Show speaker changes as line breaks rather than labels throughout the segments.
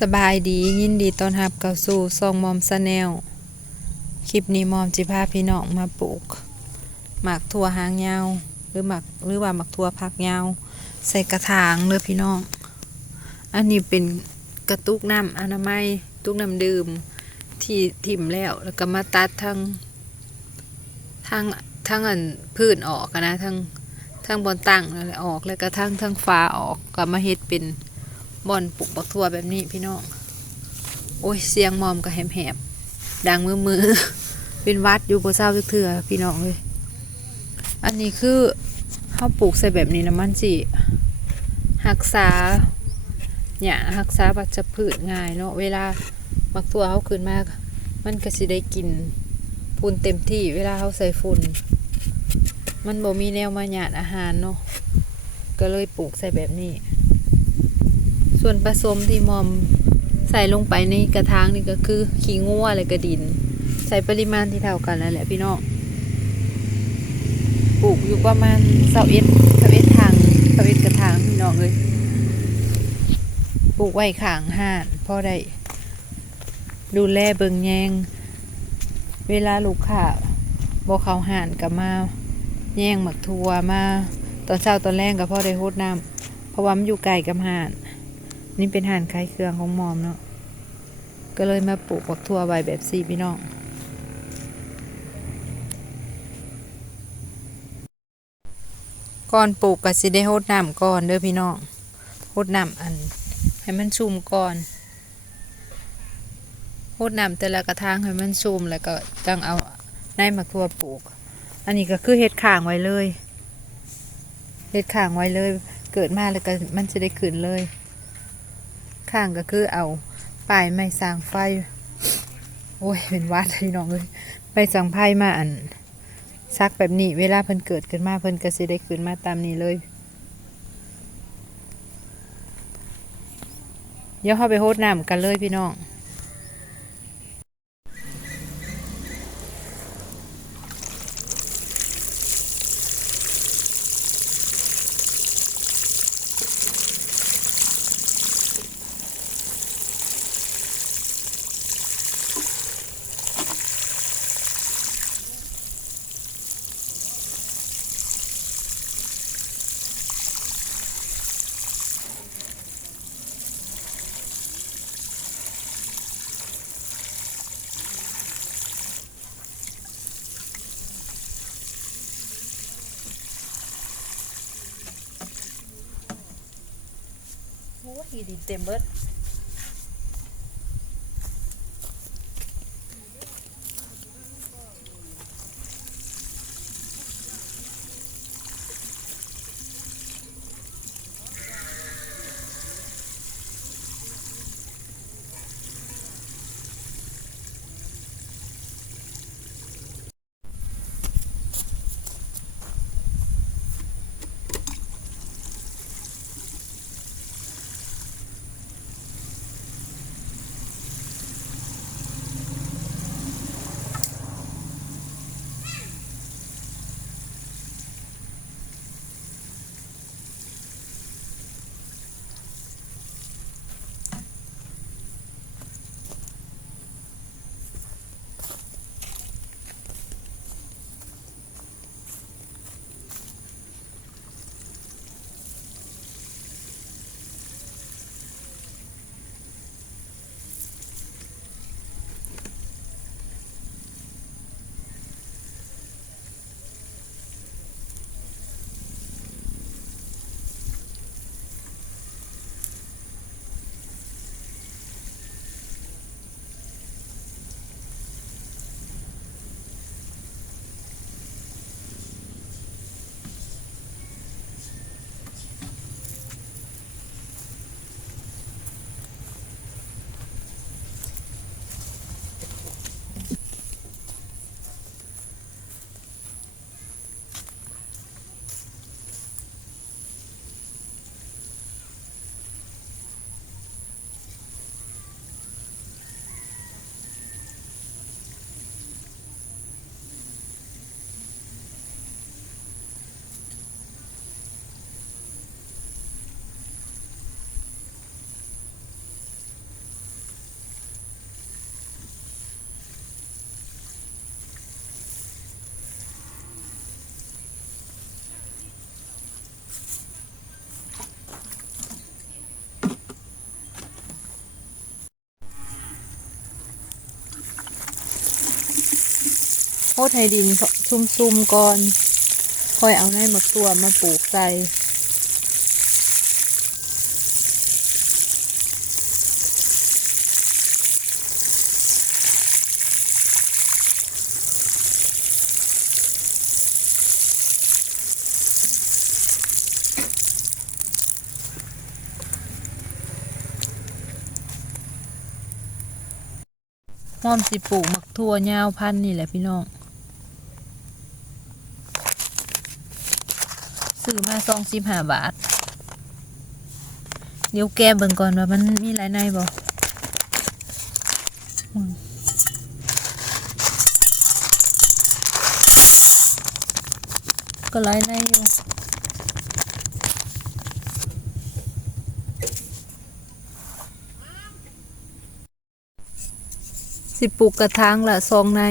สบายดียินดีต้อนรับเข้าสู่ซองมอมซาแนลคลิปนี้มอมจิพาพี่น้องมาปลูกหมักถั่วหางยาวหรือหมักหรือว่าหมักถั่วผักยาวใส่กระถางเลยพี่น้อง อันนี้เป็นกระตุกน้ำอนามัยตุกน้ำดื่มที่ถิ่มแล้วแล้วก็มาตัดทั้งทั้งทั้งอันพื้นออกนะทั้งทั้งบนตั้งออกแล้วก็ทั้งทั้งฟ้าออกก็มาเฮ็ดเป็น บอนปลูกบักทั่วแบบนี้พี่น้อง โอ้ยเสียงมอมกับแหบๆดังมือมือเป็นวัดอยู่บ่เศร้าจักเถื่อพี่น้องเลย อันนี้คือเฮาปลูกใส่แบบนี้นะมันสิรักษาเนี่ยรักษาวัชพืชง่ายเนาะเวลาบักทั่วเฮาขึ้นมากมันก็สิได้กินฝุ่นเต็มที่เวลาเฮาใส่ฝุ่นมันบ่มีแนวมาหยาดอาหารเนาะก็เลยปลูกใส่แบบนี้ ส่วนผสมที่มอมใส่ลงไปในกระถางนี่ก็คือขี้งัวอะไรกระดิน ใส่ปริมาณที่เท่ากันแล้วแหละพี่น้องปลูกอยู่ประมาณเสาเอ็ดเสาเอ็ดทางเสาเอ็ดกระถางพี่น้องเลยปลูกไว้ข้างห้านพอได้ดูแลเบิงแยง เวลาลูกค้าบอกเขาห่านกับมาแย่งหมักทัวมาตอนเช้าตอนแรกกับพ่อได้โฮดน้ำเพราะว่ามันอยู่ไกลกับห่าน นี่เป็นห่านขายเครื่องของมอมเนาะก็เลยมาปลูกผักทั่วไว้แบบสี่พี่น้องก่อนปลูกก็สิได้โฮดน้ำก่อนเด้อพี่น้องโฮดน้ำอัน ให้มันชุ่มก่อนโฮดน้ำแต่ละกระถางให้มันชุ่มแล้วก็จังเอาในหมักทั่วปลูก อันนี้ก็คือเฮ็ดข้างไว้เลยเฮ็ดข้างไว้เลย เกิดมาแล้วก็มันจะได้ขึ้นเลย ข้างก็คือเอาป้ายไม้สร้างไฟ โอ้ยเป็นวัดพี่น้องเลยไปสั่งไพ่มาอันซักแบบนี้ เวลาเพิ่นเกิดขึ้นมาเพิ่นก็สิได้ขึ้นมาตามนี้เลย เดี๋ยวเข้าไปโฮดน้ำกันเลยพี่น้อง โอ้ ดินเต็มดดให้ดินซุ่มๆก่อน ค่อยเอาในหมักตัวมาปลูกใส่มอมสิปลูกหมักทั่วยาวพันนี่แหละพี่น้อง ซื้อมาซองสิบห้าบาท เดี๋ยวแกเบิ่งก่อนว่ามันมีหลายในบ่อืมก็หลายในอยู่สิปลูกกระถางละซองใน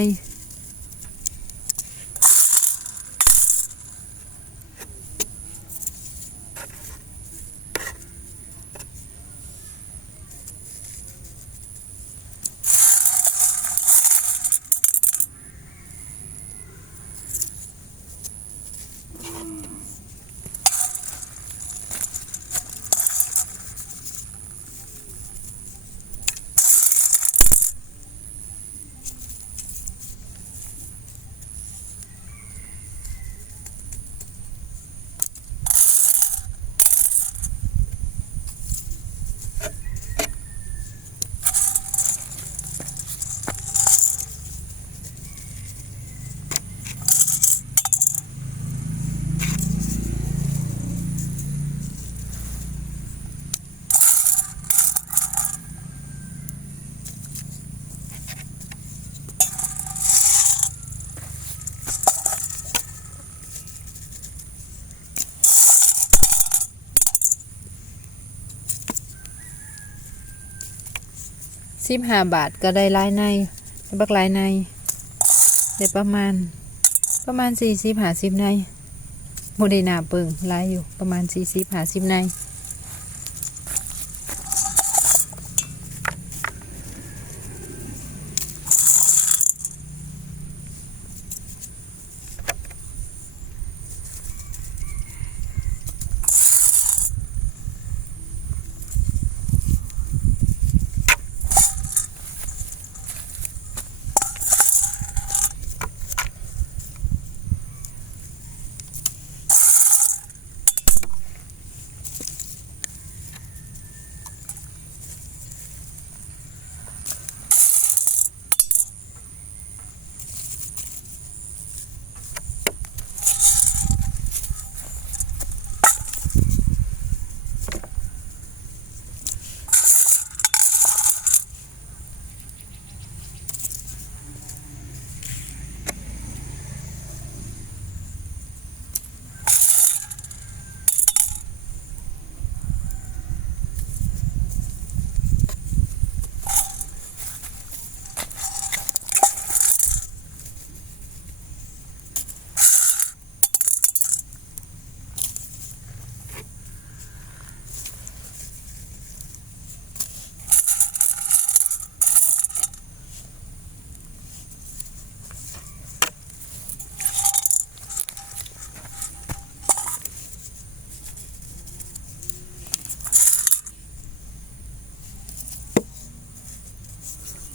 สิบห้าบาทก็ได้หลายในได้บักหลายในได้ประมาณ ประมาณสี่สิบห้าสิบในโมเดนาเปิงหลายอยู่ประมาณสี่สิบห้าสิบใน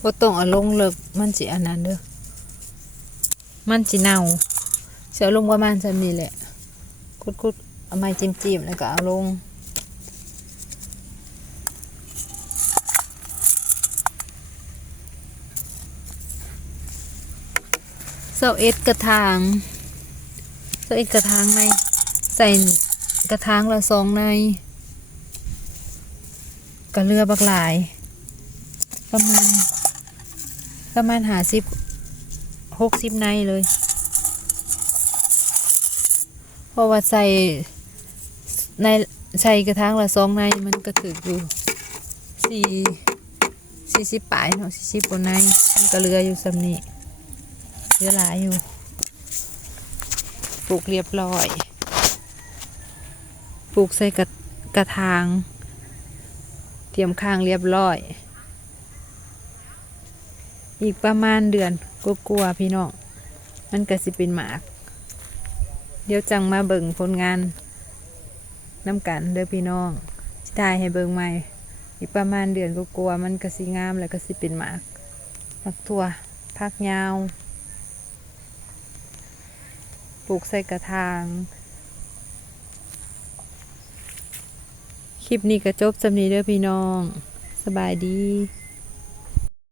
บ่ต้องเอาลงเลิกมันสิอันนั้นเด้อมันสิเน่าเสียลงประมาณซันนี้แหละคุดๆเอาไม้จิ้มๆแล้วก็เอาลงเสาเอ็ดกระถางเสาเอ็ดกระถางในใส่กระถางละสองในกระเรือบักหลายประมาณ ประมาณหาสิบหกสิบในเลยเพราะว่าใส่ในใส่กระถางละสองในมันก็ถืออยู่สี่สี่สิบปลายเนาะสี่สิบกว่าในมันก็เหลืออยู่สำนี้เหลือหลายอยู่ปลูกเรียบร้อยปลูกใส่กระกระถาง เตรียมข้างเรียบร้อย อีกประมาณเดือนกลัวๆพี่น้องมันก็สิเป็นหมาก เดี๋ยวจังมาเบิ่งผลงานน้ำกันเด้อพี่น้องสิถ่ายให้เบิ่งใหม่ อีกประมาณเดือนกลัวๆมันก็สิงามแล้วก็สิเป็นหมากหมักถั่วพักยาวปลูกใส่กระถาง คลิปนี้ก็จบสำนี้เด้อพี่น้อง สบายดี